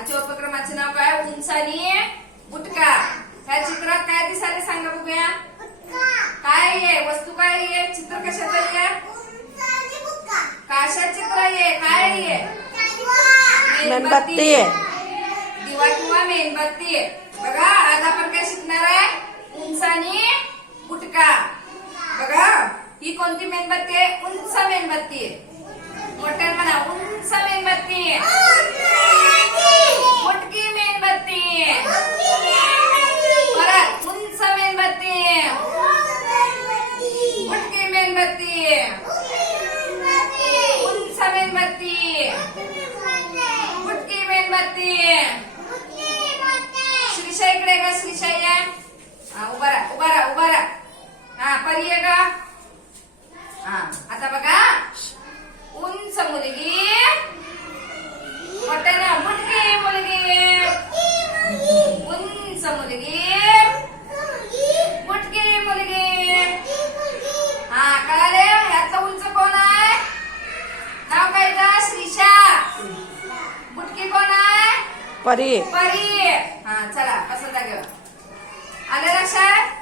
आजच्या उपक्रमाचे नाव काय? उंच आणि बुटका. ह्या चित्रात काय दिसायला सांगा बघूया. काय आहे वस्तू? काय आहे चित्र? कशाचं आहे? कशाचं चित्र आहे? काय आहे? मेणबत्ती आहे. दिवा किंवा मेणबत्ती आहे. बघा आज आपण काय शिकणार आहे? उंच आणि बुटका. बघा ही कोणती मेणबत्ती आहे? उंच मेणबत्ती आहे. मोठ्याने म्हणा, उंच मेणबत्ती. बुटकी मेणबत्ती. परत उंच मेणबत्ती. बुटकी मेणबत्ती. उंच मेणबत्ती. बुटकी मेणबत्ती. श्रीशा इकडे का? श्रीशा ये. उभा राहा, उभा राहा, उभा राहा. हा परी आहे का? हा आता बघा उंच मुलगी, मोठ्यानं बुटकी मुलगी. उंच मुलगी, बुटकी मुलगी. हा कळाले? यातलं उंच कोण आहे? नाव काय का? श्रीशा. बुटकी कोण आहे? परी. परी. हा चला असं जागेवर आले लक्षात.